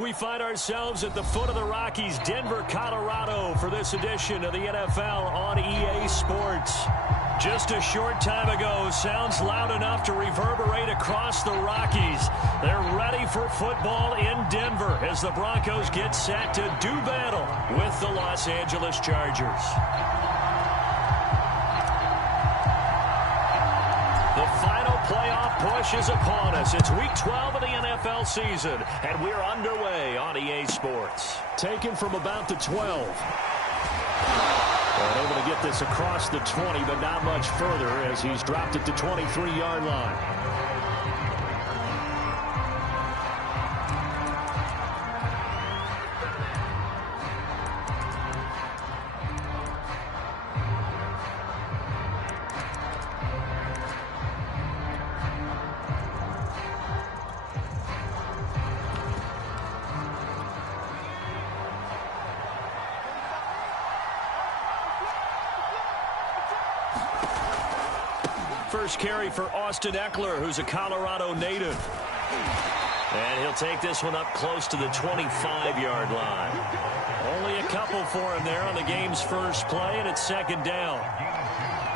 We find ourselves at the foot of the Rockies, Denver, Colorado, for this edition of the NFL on EA Sports. Just a short time ago, sounds loud enough to reverberate across the Rockies. They're ready for football in Denver as the Broncos get set to do battle with the Los Angeles Chargers. The final playoff push is upon us. It's Week 12 of the NFL season, and we're underway on EA Sports. Taken from about the 12. And able to get this across the 20, but not much further as he's dropped it to 23-yard line. First carry for Austin Eckler, who's a Colorado native. And he'll take this one up close to the 25-yard line. Only a couple for him there on the game's first play, and it's second down.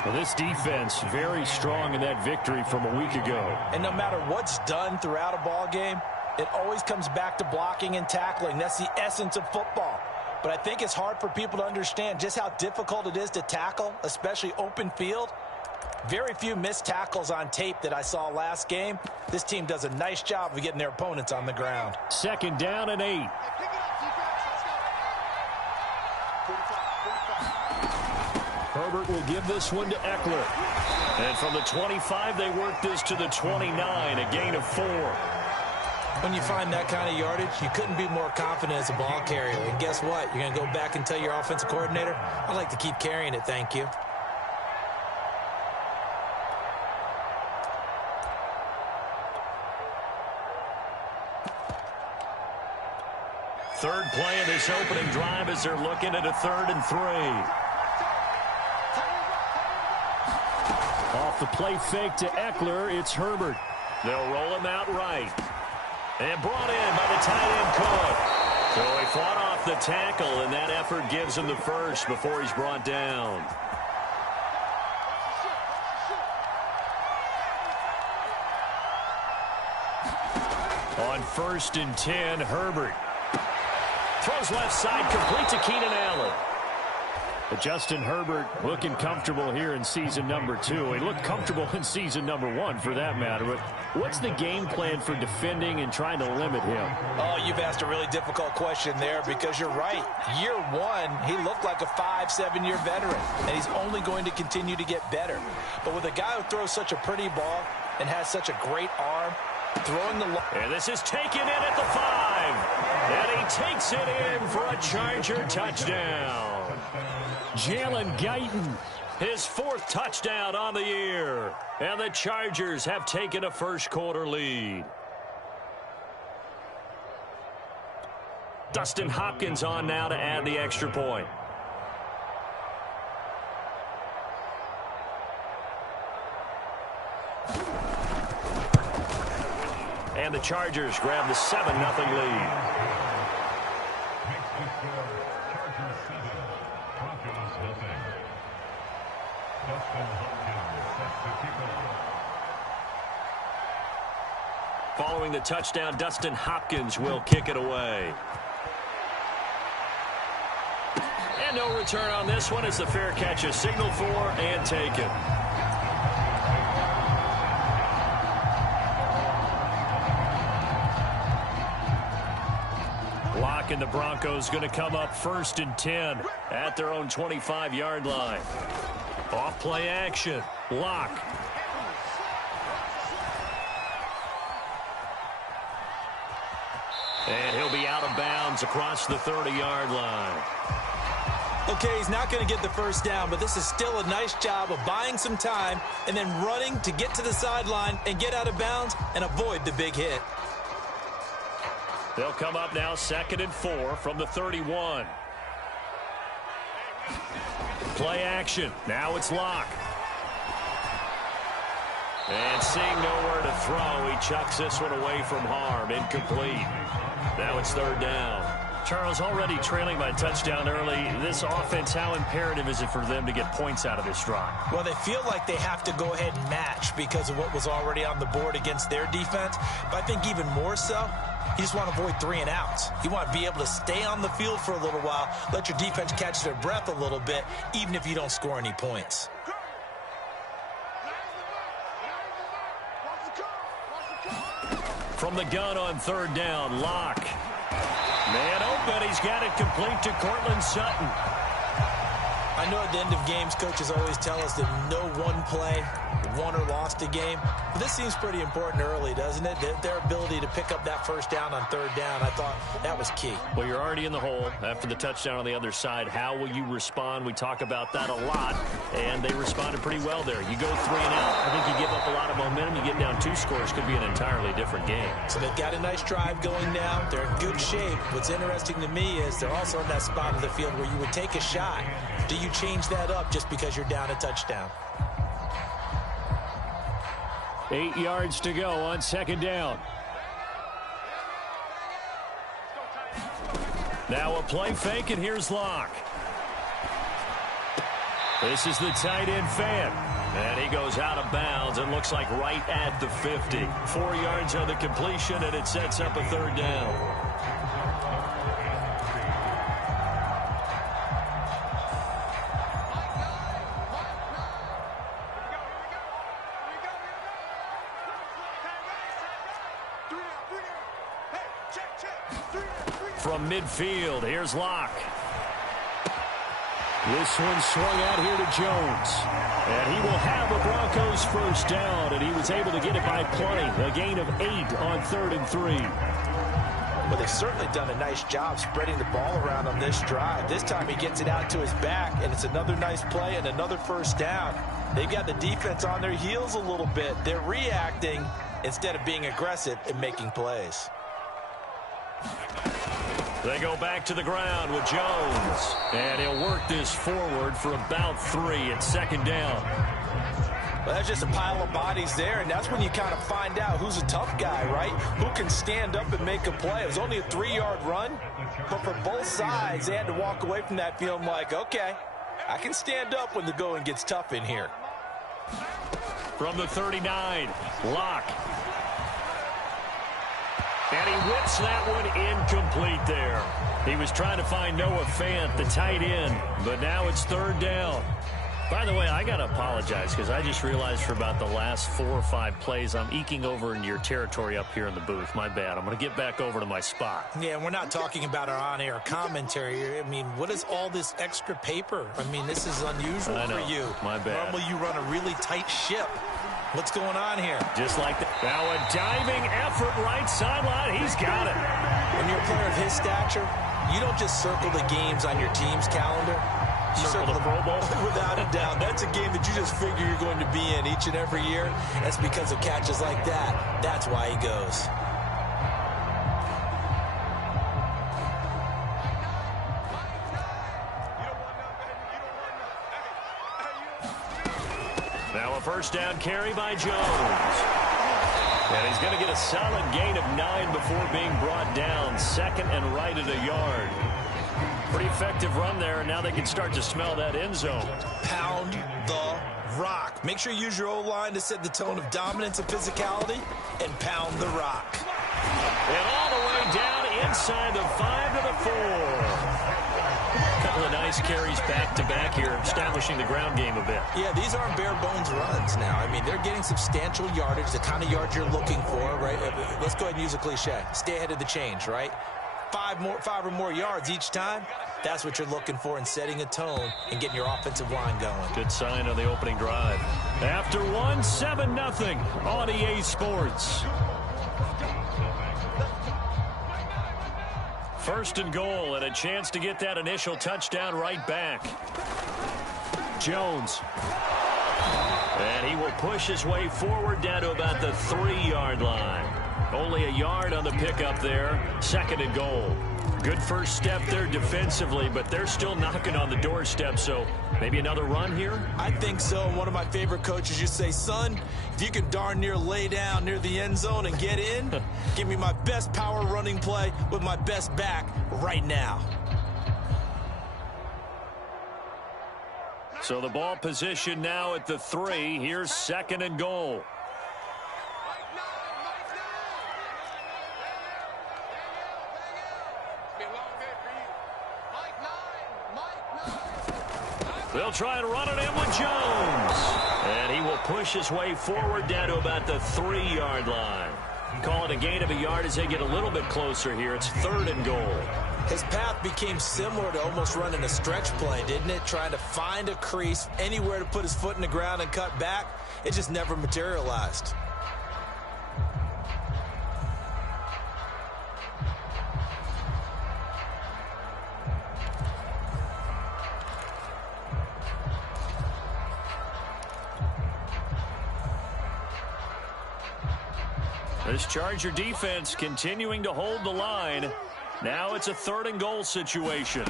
Well, this defense very strong in that victory from a week ago. And no matter what's done throughout a ball game, it always comes back to blocking and tackling. That's the essence of football. But I think it's hard for people to understand just how difficult it is to tackle, especially open field. Very few missed tackles on tape that I saw last game. This team does a nice job of getting their opponents on the ground. Second down and 8. Herbert will give this one to Eckler. And from the 25, they work this to the 29, a gain of 4. When you find that kind of yardage, you couldn't be more confident as a ball carrier. And guess what? You're going to go back and tell your offensive coordinator, I'd like to keep carrying it, thank you. Third play of this opening drive as they're looking at a 3rd and 3. Off the play fake to Eckler, it's Herbert. They'll roll him out right. And brought in by the tight end Cook. So he fought off the tackle, and that effort gives him the first before he's brought down. On 1st and 10, Herbert. Throws left side, complete to Keenan Allen. But Justin Herbert looking comfortable here in season number 2. He looked comfortable in season number 1 for that matter. But what's the game plan for defending and trying to limit him? Oh, you've asked a really difficult question there because you're right. Year 1, he looked like a 5-7-year veteran, and he's only going to continue to get better. But with a guy who throws such a pretty ball and has such a great arm, throwing the... And this is taken in at the 5. And he takes it in for a Charger touchdown. Jalen Guyton, his 4th touchdown on the year. And the Chargers have taken a first-quarter lead. Dustin Hopkins on now to add the extra point. And the Chargers grab the 7-0 lead. Following the touchdown, Dustin Hopkins will kick it away. And no return on this one as the fair catch is signaled for and taken. Lock and the Broncos going to come up 1st and 10 at their own 25-yard line. Off play action. Lock. And he'll be out of bounds across the 30-yard line. Okay, he's not going to get the first down, but this is still a nice job of buying some time and then running to get to the sideline and get out of bounds and avoid the big hit. They'll come up now 2nd and 4 from the 31. Play action. Now it's Lock. And seeing nowhere to throw, he chucks this one away from harm. Incomplete. Now it's third down. Charles, already trailing by a touchdown early. This offense, how imperative is it for them to get points out of this drive? Well, they feel like they have to go ahead and match because of what was already on the board against their defense. But I think even more so, you just want to avoid 3 and outs. You want to be able to stay on the field for a little while, let your defense catch their breath a little bit, even if you don't score any points. From the gun on third down, Locke. Man open, he's got it complete to Cortland Sutton. I know at the end of games, coaches always tell us that no one play won or lost a game. But this seems pretty important early, doesn't it? Their ability to pick up that first down on third down, I thought that was key. Well, you're already in the hole after the touchdown on the other side. How will you respond? We talk about that a lot, and they responded pretty well there. You go 3 and out. I think you give up a lot of momentum. You get down 2 scores, could be an entirely different game. So they've got a nice drive going now. They're in good shape. What's interesting to me is they're also in that spot of the field where you would take a shot. Do you change that up just because you're down a touchdown? 8 yards to go on second down. Now a play fake, and here's Locke. This is the tight end fan. And he goes out of bounds and looks like right at the 50. 4 yards on the completion, and it sets up a third down. From midfield, here's Locke. This one swung out here to Jones. And he will have a Broncos first down, and he was able to get it by plenty. A gain of 8 on 3rd and 3. Well, they've certainly done a nice job spreading the ball around on this drive. This time he gets it out to his back, and it's another nice play and another first down. They've got the defense on their heels a little bit. They're reacting instead of being aggressive and making plays. They go back to the ground with Jones. And he'll work this forward for about 3 at second down. Well, that's just a pile of bodies there, and that's when you kind of find out who's a tough guy, right? Who can stand up and make a play. It was only a 3-yard run, but for both sides, they had to walk away from that feeling like, okay, I can stand up when the going gets tough in here. From the 39, Locke. And he whips that one incomplete there. He was trying to find Noah Fant, the tight end, but now it's third down. By the way, I got to apologize because I just realized for about the last 4 or 5 plays, I'm eking over into your territory up here in the booth. My bad. I'm going to get back over to my spot. Yeah, we're not talking about our on-air commentary. I mean, what is all this extra paper? I mean, this is unusual for you. My bad. Normally you run a really tight ship. What's going on here? Just like that. Now a diving effort right sideline. He's got it. When you're a player of his stature, you don't just circle the games on your team's calendar. You circle the Pro Bowl? Without a doubt. That's a game that you just figure you're going to be in each and every year. That's because of catches like that. That's why he goes. Now a first down carry by Jones. And he's going to get a solid gain of 9 before being brought down. Second and right at a yard. Pretty effective run there, and now they can start to smell that end zone. Pound the rock. Make sure you use your O-line to set the tone of dominance and physicality, and pound the rock. And all the way down inside the 5 to the 4. Couple of nice carries back-to-back here, establishing the ground game a bit. Yeah, these aren't bare-bones runs now. I mean, they're getting substantial yardage, the kind of yards you're looking for, right? Let's go ahead and use a cliche. Stay ahead of the change, right? 5 or more yards each time. That's what you're looking for in setting a tone and getting your offensive line going. Good sign on the opening drive. After 7-0 on EA Sports. First and goal, and a chance to get that initial touchdown right back. Jones. And he will push his way forward down to about the 3-yard line. Only a yard on the pickup there. Second and goal. Good first step there defensively, but they're still knocking on the doorstep, so maybe another run here? I think so. One of my favorite coaches used to say, son, if you can darn near lay down near the end zone and get in, give me my best power running play with my best back right now. So the ball position now at the 3. Here's 2nd and goal. They'll try and run it in with Jones. And he will push his way forward down to about the 3-yard line. Call it a gain of a yard as they get a little bit closer here. It's 3rd and goal. His path became similar to almost running a stretch play, didn't it? Trying to find a crease, anywhere to put his foot in the ground and cut back. It just never materialized. This Charger defense continuing to hold the line. Now it's a 3rd and goal situation.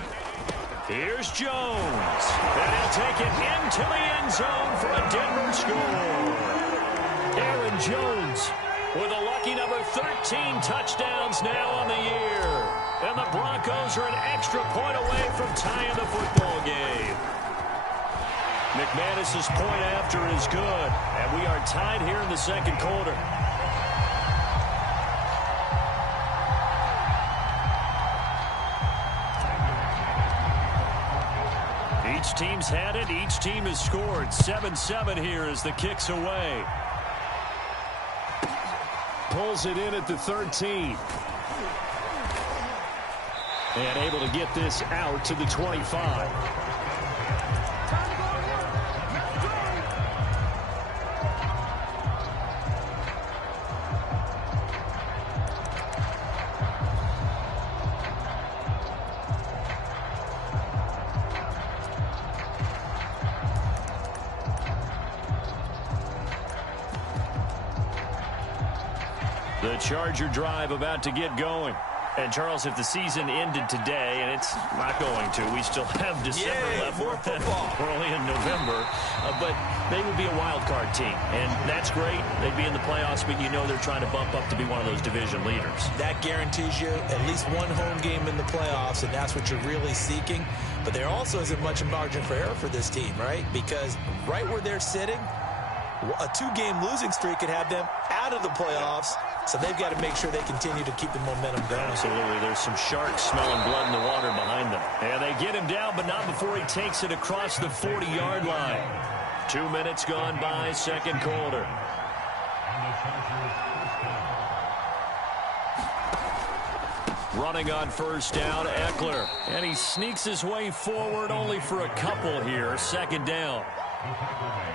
Here's Jones. And he'll take it into the end zone for a Denver score. Aaron Jones with a lucky number 13 touchdowns now on the year. And the Broncos are an extra point away from tying the football game. McManus's point after is good. And we are tied here in the 2nd quarter. Each team's had it. Each team has scored. 7-7 here as the kick's away. Pulls it in at the 13. And able to get this out to the 25. The Charger drive about to get going. And, Charles, if the season ended today, and it's not going to, we still have December left. More football. We're only in November. But they would be a wild card team. And that's great. They'd be in the playoffs, but you know they're trying to bump up to be one of those division leaders. That guarantees you at least one home game in the playoffs, and that's what you're really seeking. But there also isn't much margin for error for this team, right? Because right where they're sitting, a 2-game losing streak could have them out of the playoffs. So they've got to make sure they continue to keep the momentum going. Absolutely. There's some sharks smelling blood in the water behind them. And they get him down, but not before he takes it across the 40-yard line. 2 minutes gone by, 2nd quarter. Running on 1st down, Eckler. And he sneaks his way forward only for a couple here. 2nd down.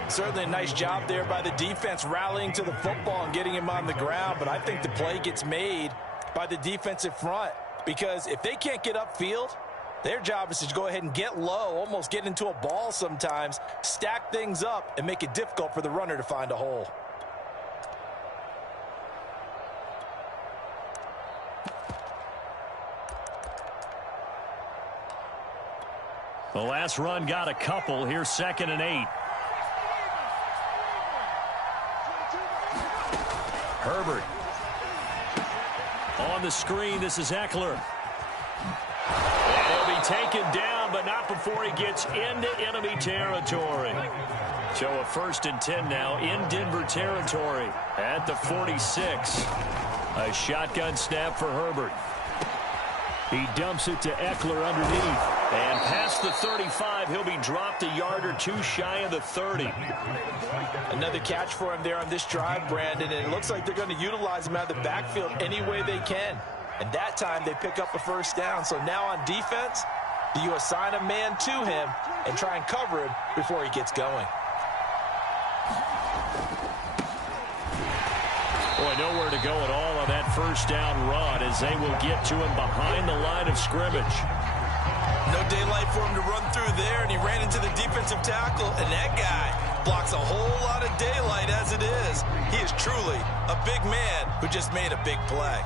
Certainly a nice job there by the defense rallying to the football and getting him on the ground, but I think the play gets made by the defensive front because if they can't get upfield, their job is to go ahead and get low, almost get into a ball sometimes, stack things up, and make it difficult for the runner to find a hole. The last run got a couple. Here's 2nd and 8. Herbert. On the screen, this is Eckler. And he'll be taken down, but not before he gets into enemy territory. So a 1st and 10 now in Denver territory at the 46. A shotgun snap for Herbert. He dumps it to Eckler underneath. And past the 35, he'll be dropped a yard or two shy of the 30. Another catch for him there on this drive, Brandon, and it looks like they're going to utilize him out of the backfield any way they can. And that time they pick up a 1st down. So now on defense, do you assign a man to him and try and cover him before he gets going? Boy, nowhere to go at all on that 1st down run as they will get to him behind the line of scrimmage. No daylight for him to run through there, and he ran into the defensive tackle, and that guy blocks a whole lot of daylight as it is. He is truly a big man who just made a big play.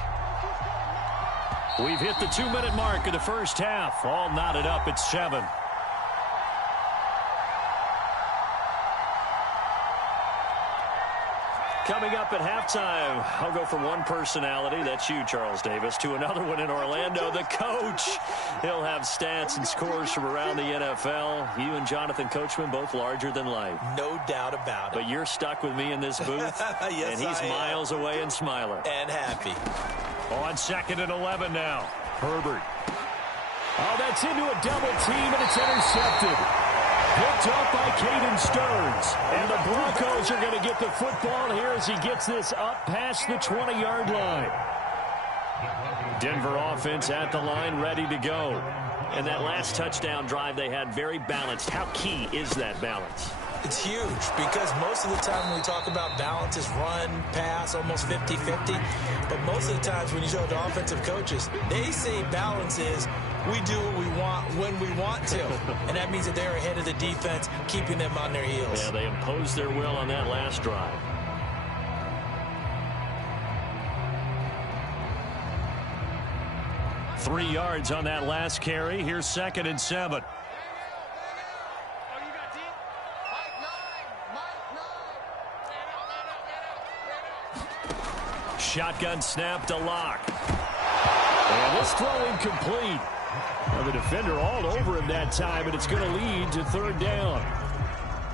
We've hit the 2-minute mark of the first half. All knotted up at 7. Coming up at halftime, I'll go from one personality, that's you, Charles Davis, to another one in Orlando, the coach. He'll have stats and scores from around the NFL. You and Jonathan Coachman, both larger than life. No doubt about it. But you're stuck with me in this booth, yes, and he's miles away and smiling. And happy. On 2nd and 11 now, Herbert. Oh, that's into a double team, and it's intercepted. Picked up by Caden Stearns. And the Broncos are going to get the football here as he gets this up past the 20-yard line. Denver offense at the line, ready to go. And that last touchdown drive they had, very balanced. How key is that balance? It's huge because most of the time when we talk about balance is run, pass, almost 50-50. But most of the times when you show the offensive coaches, they say balance is we do what we want when we want to. And that means that they're ahead of the defense, keeping them on their heels. Yeah, they imposed their will on that last drive. Three yards on that last carry. Here's 2nd and 7. Shotgun snap to Lock. And this throw incomplete. Well, the defender all over him that time, and it's going to lead to 3rd down.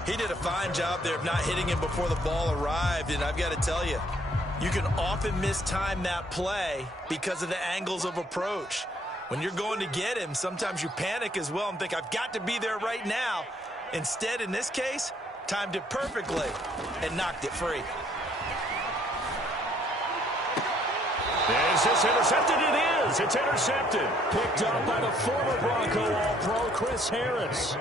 He did a fine job there of not hitting him before the ball arrived, and I've got to tell you, you can often mistime that play because of the angles of approach. When you're going to get him, sometimes you panic as well and think, I've got to be there right now. Instead, in this case, timed it perfectly and knocked it free. Is this intercepted? It is. It's intercepted. Picked up by the former Bronco All-Pro, Chris Harris.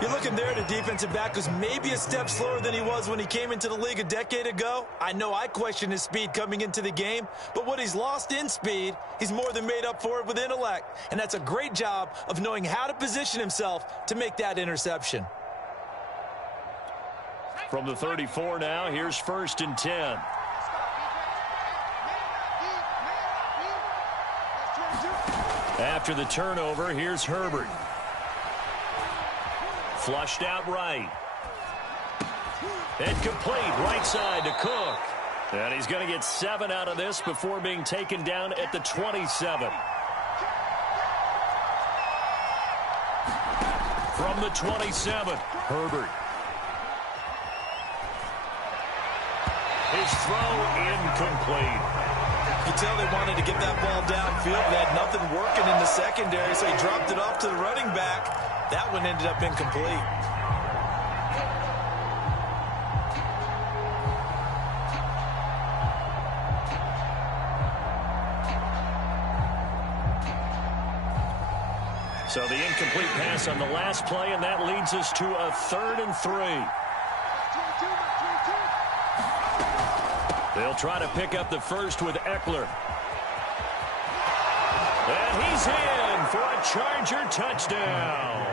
You're looking there at a defensive back who's maybe a step slower than he was when he came into the league a decade ago. I know I questioned his speed coming into the game, but what he's lost in speed, he's more than made up for it with intellect. And that's a great job of knowing how to position himself to make that interception. From the 34 now, here's 1st and 10. After the turnover, here's Herbert. Flushed out right. Incomplete, right side to Cook. And he's going to get 7 out of this before being taken down at the 27. From the 27, Herbert. His throw incomplete. You can tell they wanted to get that ball downfield. They had nothing working in the secondary, so he dropped it off to the running back. That one ended up incomplete. So the incomplete pass on the last play, and that leads us to a 3rd and 3. They'll try to pick up the first with Eckler. And he's in for a Charger touchdown.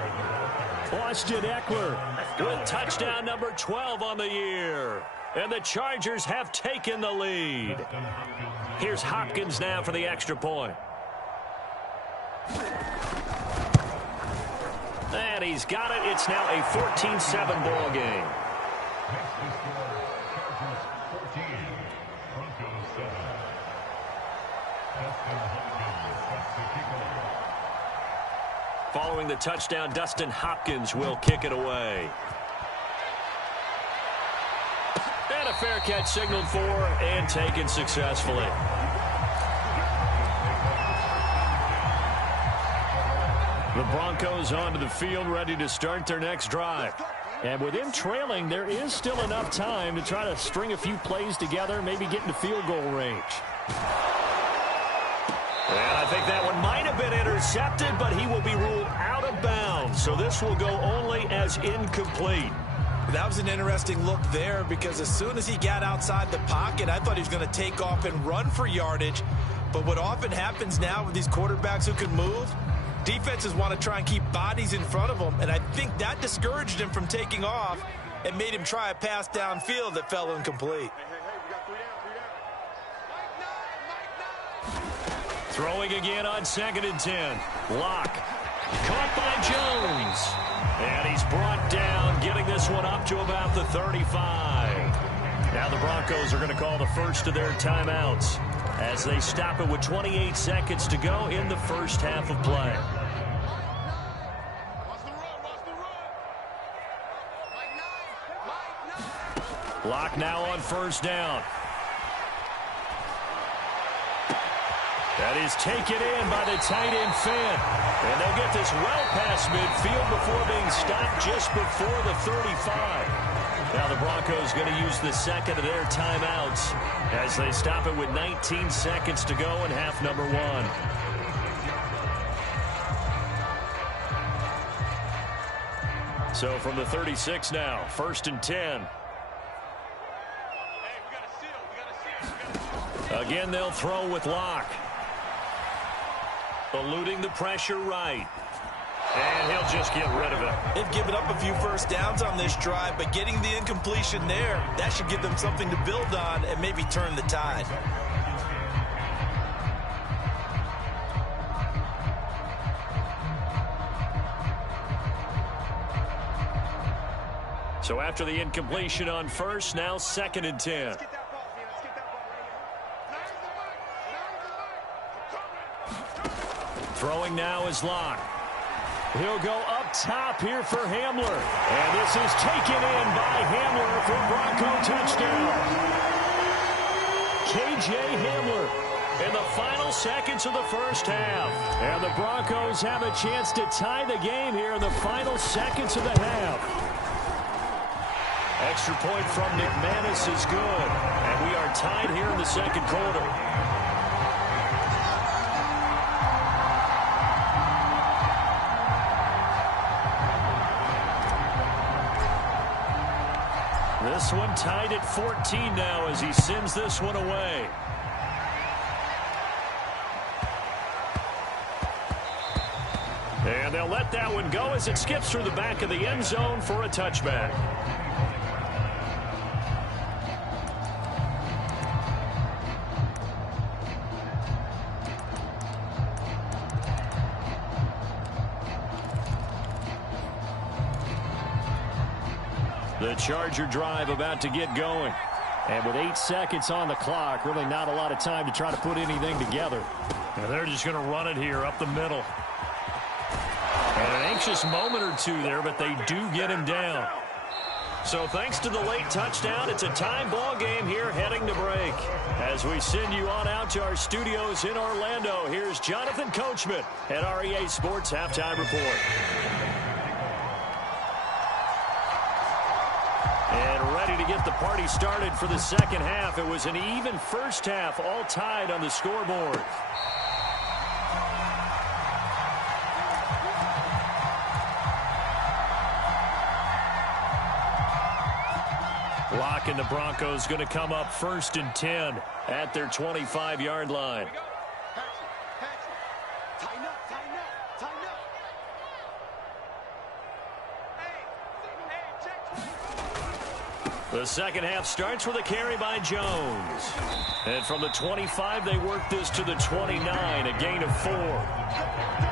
Austin Eckler with touchdown number 12 on the year. And the Chargers have taken the lead. Here's Hopkins now for the extra point. And he's got it. It's now a 14-7 ball game. Following the touchdown, Dustin Hopkins will kick it away. And a fair catch signaled for and taken successfully. The Broncos onto the field, ready to start their next drive. And with him trailing, there is still enough time to try to string a few plays together, maybe get into field goal range. And I think that one might have been intercepted, but he will be ruled out of bounds. So this will go only as incomplete. That was an interesting look there because as soon as he got outside the pocket, I thought he was going to take off and run for yardage. But what often happens now with these quarterbacks who can move, defenses want to try and keep bodies in front of them. And I think that discouraged him from taking off and made him try a pass downfield that fell incomplete. Throwing again on 2nd and 10. Locke. Caught by Jones. And he's brought down, getting this one up to about the 35. Now the Broncos are going to call the first of their timeouts as they stop it with 28 seconds to go in the first half of play. Locke now on 1st down. That is taken in by the tight end Finn. And they'll get this well past midfield before being stopped just before the 35. Now the Broncos going to use the second of their timeouts as they stop it with 19 seconds to go in half number 1. So from the 36 now, 1st and 10. Again, they'll throw with Locke. Eluding the pressure right. And he'll just get rid of it. They've given up a few first downs on this drive, but getting the incompletion there, that should give them something to build on and maybe turn the tide. So after the incompletion on 1st, now 2nd and 10. Throwing now is Locke. He'll go up top here for Hamler. And this is taken in by Hamler for Bronco touchdown. K.J. Hamler in the final seconds of the first half. And the Broncos have a chance to tie the game here in the final seconds of the half. Extra point from McManus is good. And we are tied here in the second quarter. This one tied at 14 now as he sends this one away. And they'll let that one go as it skips through the back of the end zone for a touchback. The Charger drive about to get going. And with 8 seconds on the clock, really not a lot of time to try to put anything together. And they're just going to run it here up the middle. And an anxious moment or two there, but they do get him down. So thanks to the late touchdown, it's a time ball game here heading to break. As we send you on out to our studios in Orlando, here's Jonathan Coachman at our EA Sports Halftime Report. And ready to get the party started for the second half. It was an even first half, all tied on the scoreboard. Locke and the Broncos going to come up 1st and 10 at their 25-yard line. The second half starts with a carry by Jones. And from the 25, they work this to the 29, a gain of 4.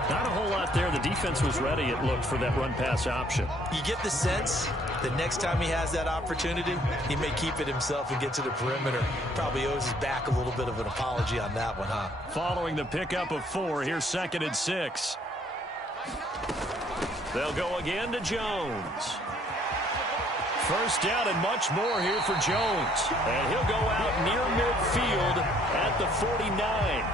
Not a whole lot there. The defense was ready, it looked, for that run-pass option. You get the sense that next time he has that opportunity, he may keep it himself and get to the perimeter. Probably owes his back a little bit of an apology on that one, huh? Following the pickup of 4, here's 2nd and 6. They'll go again to Jones. First down and much more here for Jones. And he'll go out near midfield at the 49.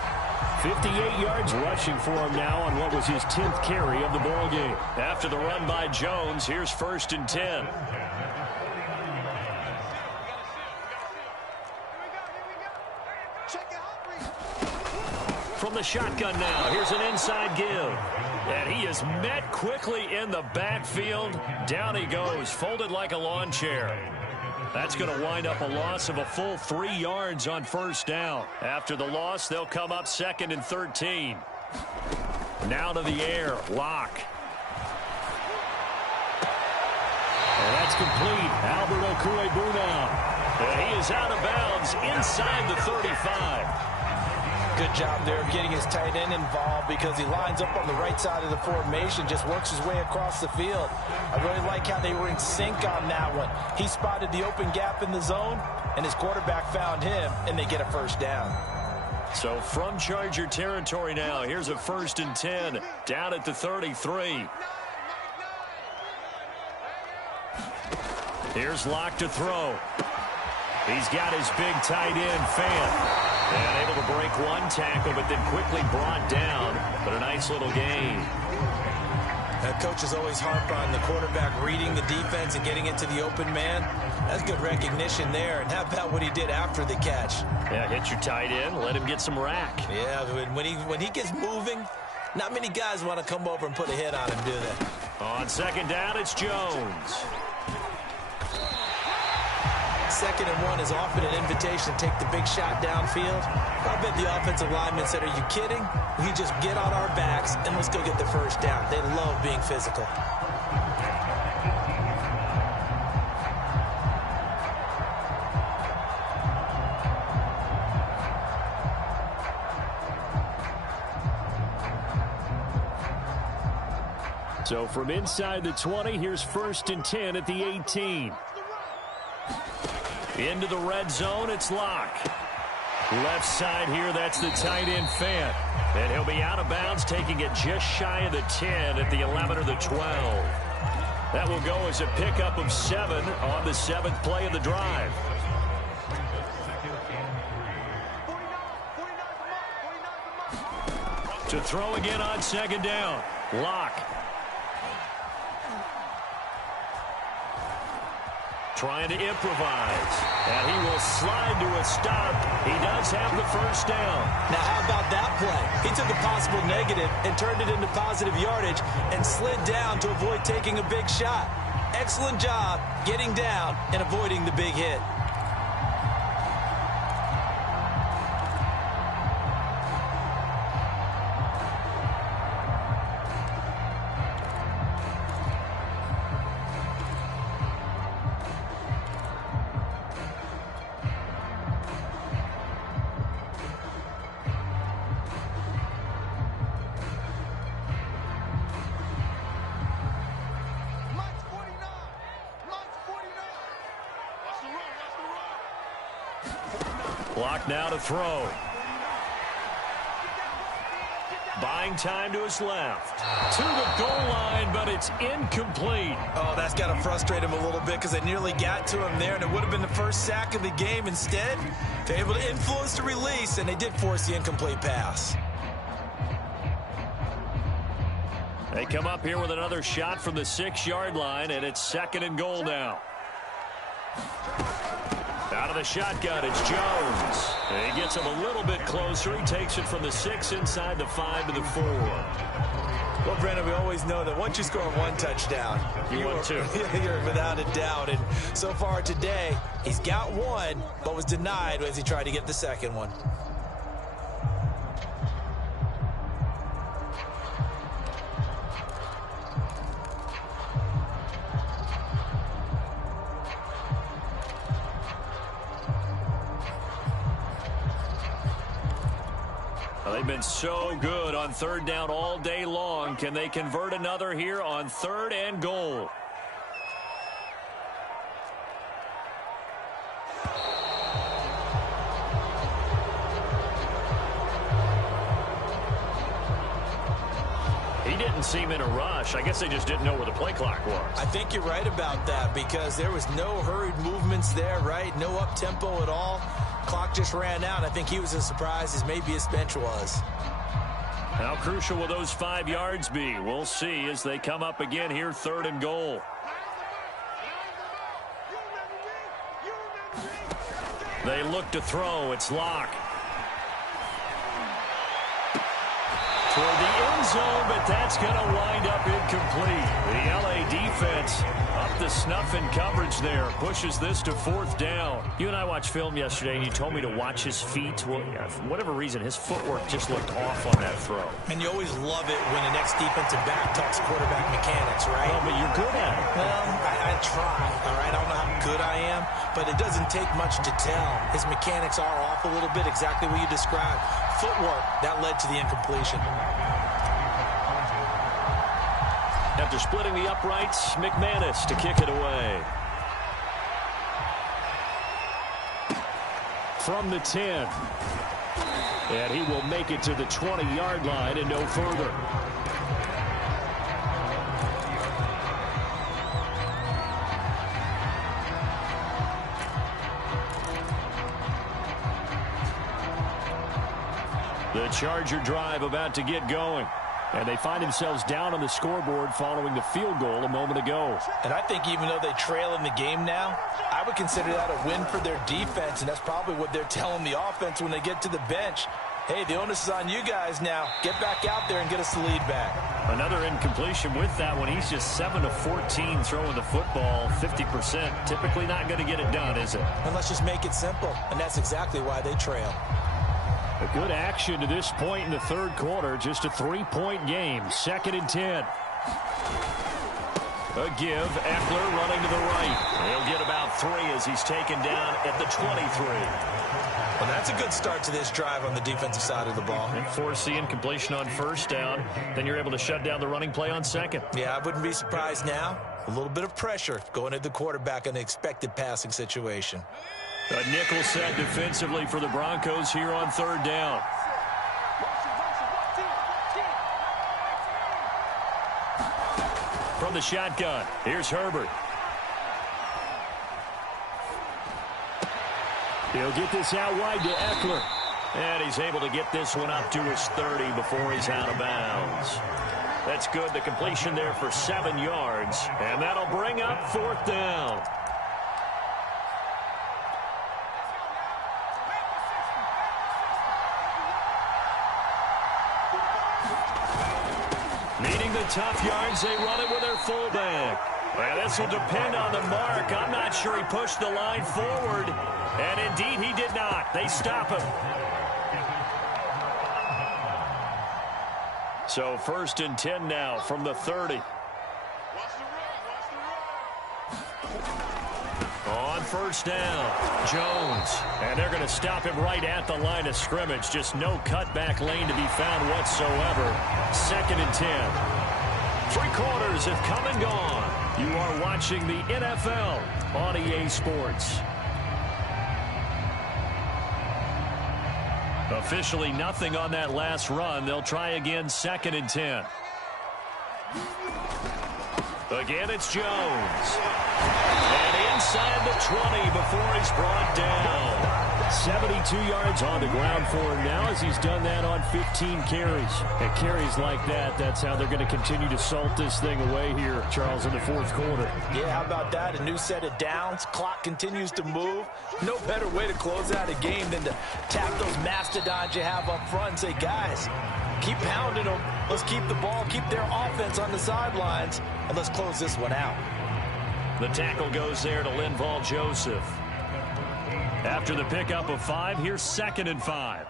58 yards rushing for him now on what was his 10th carry of the ball game. After the run by Jones, here's 1st and 10. From the shotgun now, here's an inside give. And he is met quickly in the backfield. Down he goes, folded like a lawn chair. That's going to wind up a loss of a full 3 yards on first down. After the loss, they'll come up 2nd and 13. Now to the air, Locke. And that's complete. Albert Okwuegbunam. And he is out of bounds inside the 35. Good job there of getting his tight end involved because he lines up on the right side of the formation, just works his way across the field. I really like how they were in sync on that one. He spotted the open gap in the zone, and his quarterback found him, and they get a first down. So from Charger territory now, here's a 1st and 10 down at the 33. Here's Locke to throw. He's got his big tight end, Fant. And able to break one tackle, but then quickly brought down. But a nice little gain. Coaches always harp on the quarterback reading the defense and getting into the open man. That's good recognition there. And how about what he did after the catch? Yeah, hit your tight end, let him get some rack. Yeah, when he gets moving, not many guys want to come over and put a hit on him, do they? On 2nd down, it's Jones. 2nd and 1 is often an invitation to take the big shot downfield. I bet the offensive linemen said, are you kidding? We just get on our backs and let's go get the first down. They love being physical. So from inside the 20, here's 1st and 10 at the 18. Into the red zone, it's Locke. Left side here, that's the tight end, Fant. And he'll be out of bounds, taking it just shy of the 10 at the 11 or the 12. That will go as a pickup of 7 on the 7th play of the drive. To throw again on 2nd down, Locke. Trying to improvise, and he will slide to a stop. He does have the first down. Now, how about that play? He took a possible negative and turned it into positive yardage and slid down to avoid taking a big shot. Excellent job getting down and avoiding the big hit. Clock now to throw. Buying time to his left. To the goal line, but it's incomplete. Oh, that's got to frustrate him a little bit because they nearly got to him there, and it would have been the first sack of the game. Instead, they're able to influence the release, and they did force the incomplete pass. They come up here with another shot from the 6-yard line, and it's 2nd and goal now. Out of the shotgun, it's Jones. And he gets him a little bit closer. He takes it from the 6 inside the 5 to the 4. Well, Brandon, we always know that once you score one touchdown, you want two. You're without a doubt. And so far today, he's got one, but was denied as he tried to get the second one. They've been so good on 3rd down all day long. Can they convert another here on 3rd and goal? He didn't seem in a rush. I guess they just didn't know where the play clock was. I think you're right about that because there was no hurried movements there, right? No up-tempo at all. Clock just ran out. I think he was as surprised as maybe his bench was. How crucial will those 5 yards be? We'll see as they come up again here, 3rd and goal. They look to throw. It's Locke. Toward the end zone, but that's going to wind up incomplete. The L.A. defense up the snuff in coverage there. Pushes this to 4th down. You and I watched film yesterday, and you told me to watch his feet. Well, yeah, for whatever reason, his footwork just looked off on that throw. And you always love it when the next defensive back talks quarterback mechanics, right? Well, but you're good at it. Well, I try, all right? I don't know how good I am, but it doesn't take much to tell. His mechanics are off a little bit, exactly what you described. Footwork, that led to the incompletion. After splitting the uprights, McManus to kick it away. From the 10. And he will make it to the 20-yard line and no further. The Charger drive about to get going. And they find themselves down on the scoreboard following the field goal a moment ago. And I think even though they trail in the game now, I would consider that a win for their defense, and that's probably what they're telling the offense when they get to the bench. Hey, the onus is on you guys now. Get back out there and get us the lead back. Another incompletion with that one. He's just 7 of 14 throwing the football, 50%. Typically not going to get it done, is it? And let's just make it simple, and that's exactly why they trail. A good action to this point in the third quarter. Just a 3-point game. 2nd and 10. A give. Eckler running to the right. He'll get about 3 as he's taken down at the 23. Well, that's a good start to this drive on the defensive side of the ball. And force the incompletion on first down. Then you're able to shut down the running play on second. Yeah, I wouldn't be surprised now. A little bit of pressure going at the quarterback in an expected passing situation. A nickel set defensively for the Broncos here on third down. From the shotgun, here's Herbert. He'll get this out wide to Eckler. And he's able to get this one up to his 30 before he's out of bounds. That's good. The completion there for 7 yards. And that'll bring up 4th down. Needing the tough yards, they run it with their fullback. And this will depend on the mark. I'm not sure he pushed the line forward. And indeed, he did not. They stop him. So 1st and 10 now from the 30. On first down, Jones. And they're going to stop him right at the line of scrimmage. Just no cutback lane to be found whatsoever. 2nd and 10. 3 quarters have come and gone. You are watching the NFL on EA Sports. Officially nothing on that last run. They'll try again, 2nd and 10. Again, it's Jones. And inside the 20 before he's brought down. 72 yards on the ground for him now as he's done that on 15 carries. And carries like that, that's how they're going to continue to salt this thing away here, Charles, in the 4th quarter. Yeah, how about that? A new set of downs. Clock continues to move. No better way to close out a game than to tap those mastodons you have up front and say, guys, keep pounding them. Let's keep the ball, keep their offense on the sidelines, and let's close this one out. The tackle goes there to Linval Joseph. After the pickup of 5, here's 2nd and 5.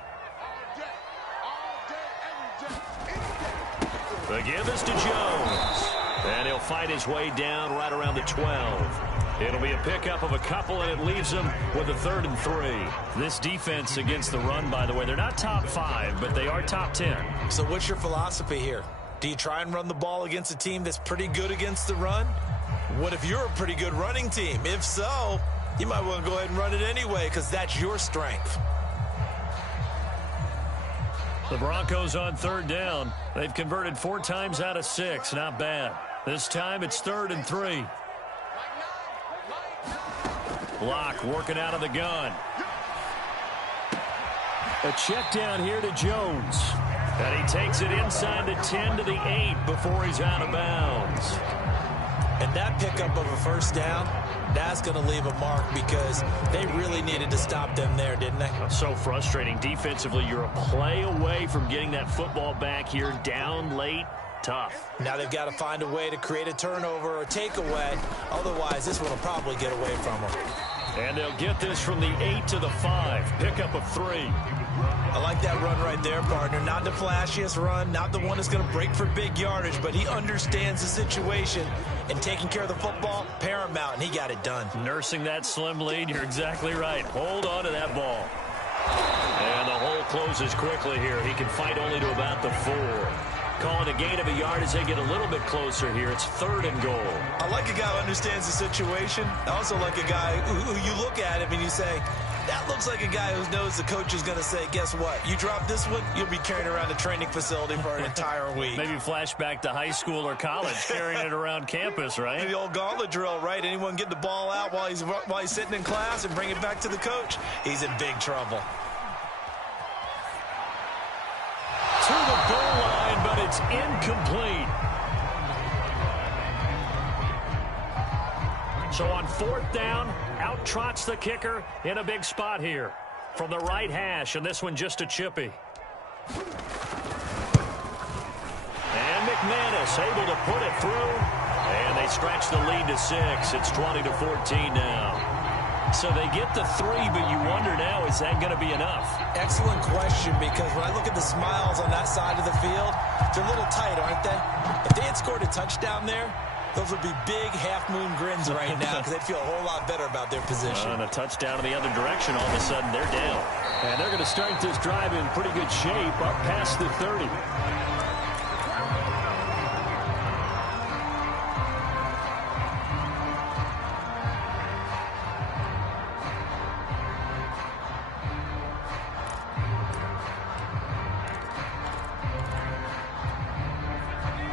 The give is to Jones. And he'll fight his way down right around the 12. It'll be a pickup of a couple, and it leaves them with a 3rd and 3. This defense against the run, by the way, they're not top 5, but they are top 10. So what's your philosophy here? Do you try and run the ball against a team that's pretty good against the run? What if you're a pretty good running team? If so, you might want to go ahead and run it anyway because that's your strength. The Broncos on 3rd down. They've converted 4 times out of 6. Not bad. This time it's 3rd and 3. Block working out of the gun. A check down here to Jones. And he takes it inside the 10 to the 8 before he's out of bounds. And that pickup of a 1st down, that's going to leave a mark because they really needed to stop them there, didn't they? So frustrating. Defensively, you're a play away from getting that football back here down late. Tough. Now they've got to find a way to create a turnover or takeaway. Otherwise, this one will probably get away from them. And they'll get this from the 8 to the 5. Pickup of 3. I like that run right there, partner. Not the flashiest run, not the one that's going to break for big yardage, but he understands the situation, and taking care of the football, paramount, and he got it done. Nursing that slim lead, you're exactly right. Hold on to that ball. And the hole closes quickly here. He can fight only to about the 4. Calling a gain of a yard as they get a little bit closer here. It's 3rd and goal. I like a guy who understands the situation. I also like a guy who you look at him and you say, that looks like a guy who knows the coach is going to say, guess what? You drop this one, you'll be carrying around the training facility for an entire week. Maybe flashback to high school or college, carrying it around campus, right? The old gauntlet drill, right? Anyone get the ball out while he's sitting in class and bring it back to the coach? He's in big trouble. To the goal line, but it's incomplete. So on 4th down, out trots the kicker in a big spot here from the right hash, and this one just a chippy. And McManus able to put it through, and they stretch the lead to 6. It's 20-14 now. So they get the 3, but you wonder now, is that going to be enough? Excellent question, because when I look at the smiles on that side of the field, they're a little tight, aren't they? If they had scored a touchdown there, those would be big half-moon grins right now because they'd feel a whole lot better about their position. And a touchdown in the other direction, all of a sudden they're down. And they're going to start this drive in pretty good shape up past the 30.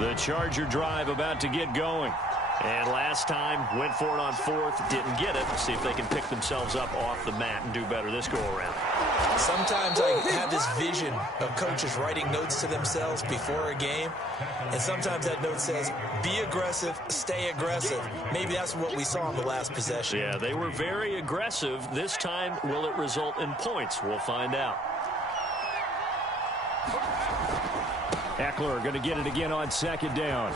The Charger drive about to get going. And last time, went for it on 4th, didn't get it. See if they can pick themselves up off the mat and do better this go-around. Sometimes I have this vision of coaches writing notes to themselves before a game. And sometimes that note says, be aggressive, stay aggressive. Maybe that's what we saw in the last possession. Yeah, they were very aggressive. This time, will it result in points? We'll find out. Eckler going to get it again on 2nd down.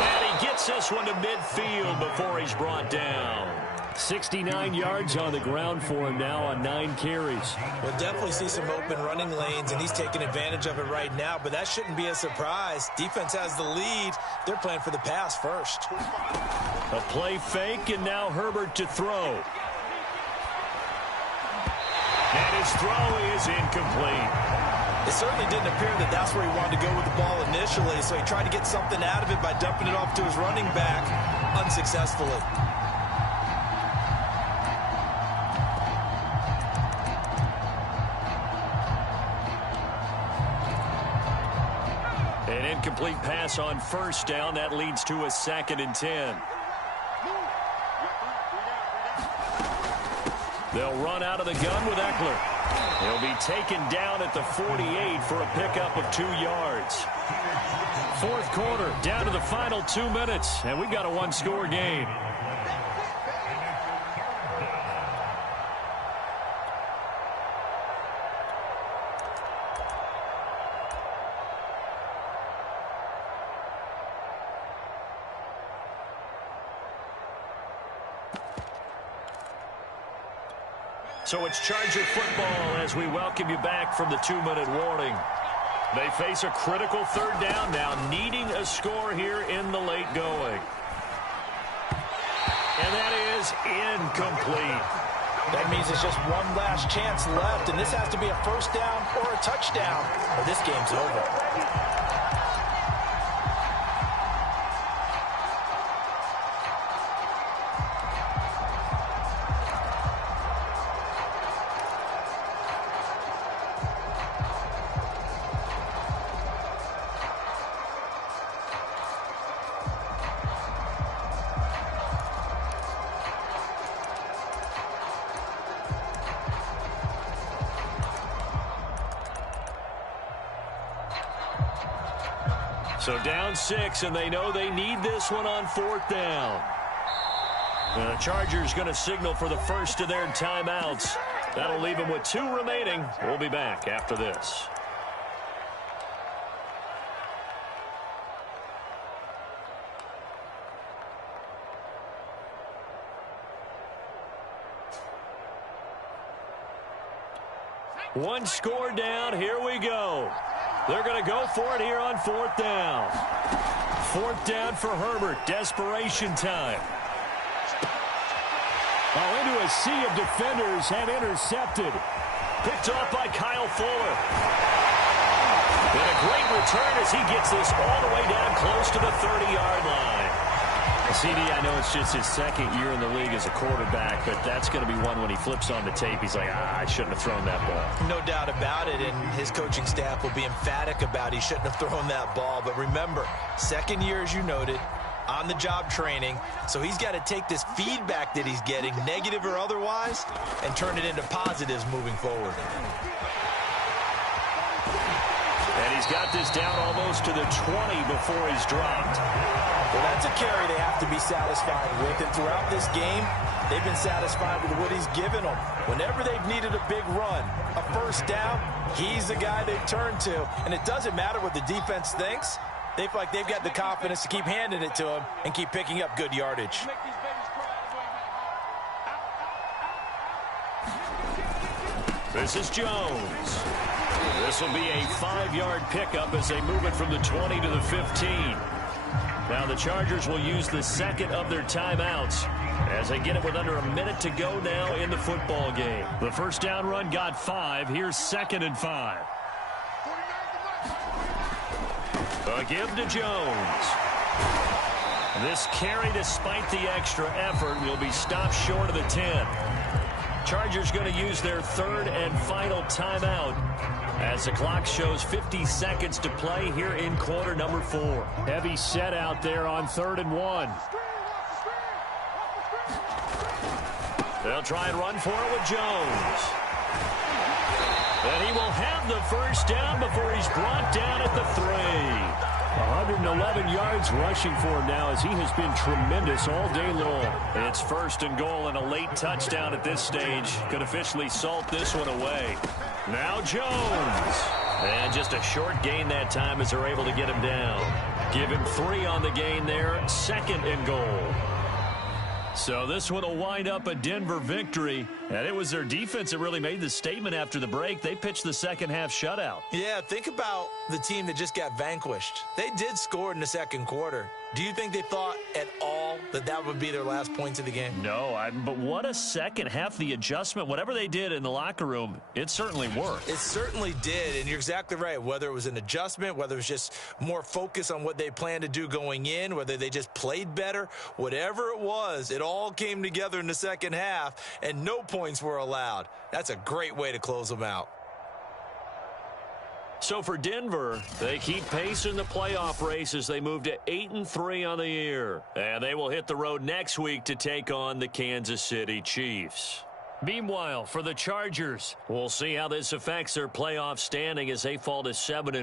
And he gets this one to midfield before he's brought down. 69 yards on the ground for him now on 9 carries. We'll definitely see some open running lanes, and he's taking advantage of it right now, but that shouldn't be a surprise. Defense has the lead. They're playing for the pass first. A play fake, and now Herbert to throw. And his throw is incomplete. It certainly didn't appear that that's where he wanted to go with the ball initially, so he tried to get something out of it by dumping it off to his running back unsuccessfully. An incomplete pass on 1st down. That leads to a 2nd and 10. They'll run out of the gun with Eckler. He'll be taken down at the 48 for a pickup of 2 yards. 4th quarter, down to the final 2 minutes, and we've got a 1-score game. So it's Charger football as we welcome you back from the 2-minute warning. They face a critical 3rd down now, needing a score here in the late going. And that is incomplete. That means it's just one last chance left, and this has to be a 1st down or a touchdown, or this game's over. So down 6, and they know they need this one on 4th down. And the Chargers going to signal for the first of their timeouts. That'll leave them with 2 remaining. We'll be back after this. One score down. Here we go. They're going to go for it here on 4th down. 4th down for Herbert. Desperation time. Oh, into a sea of defenders and intercepted. Picked off by Kyle Fuller. And a great return as he gets this all the way down close to the 30-yard line. CD, I know it's just his second year in the league as a quarterback, but that's going to be one when he flips on the tape. He's like, I shouldn't have thrown that ball. No doubt about it, and his coaching staff will be emphatic about he shouldn't have thrown that ball. But remember, second year, as you noted, on-the-job training, so he's got to take this feedback that he's getting, negative or otherwise, and turn it into positives moving forward. And he's got this down almost to the 20 before he's dropped. Well, that's a carry they have to be satisfied with, and throughout this game, they've been satisfied with what he's given them. Whenever they've needed a big run, a first down, he's the guy they turn to, and it doesn't matter what the defense thinks. They feel like they've got the confidence to keep handing it to him and keep picking up good yardage. This is Jones. This will be a 5-yard pickup as they move it from the 20 to the 15. Now the Chargers will use the second of their timeouts as they get it with under a minute to go now in the football game. The first down run got 5. Here's 2nd and 5. A give to Jones. This carry, despite the extra effort, will be stopped short of the 10. Chargers going to use their 3rd and final timeout as the clock shows 50 seconds to play here in quarter number 4. Heavy set out there on 3rd and 1. They'll try and run for it with Jones. And he will have the first down before he's brought down at the 3. 111 yards rushing for him now as he has been tremendous all day long. It's 1st and goal and a late touchdown at this stage. Could officially salt this one away. Now Jones. And just a short gain that time as they're able to get him down. Give him 3 on the gain there. 2nd and goal. So this one will wind up a Denver victory. And it was their defense that really made the statement after the break. They pitched the second half shutout. Yeah, think about the team that just got vanquished. They did score in the second quarter. Do you think they thought at all that that would be their last points of the game? No, but what a second half. The adjustment, whatever they did in the locker room, it certainly worked. It certainly did, and you're exactly right. Whether it was an adjustment, whether it was just more focus on what they planned to do going in, whether they just played better, whatever it was, it all came together in the second half, and no points were allowed. That's a great way to close them out. So for Denver, they keep pace in the playoff race as they move to 8-3 on the year. And they will hit the road next week to take on the Kansas City Chiefs. Meanwhile, for the Chargers, we'll see how this affects their playoff standing as they fall to 7-4.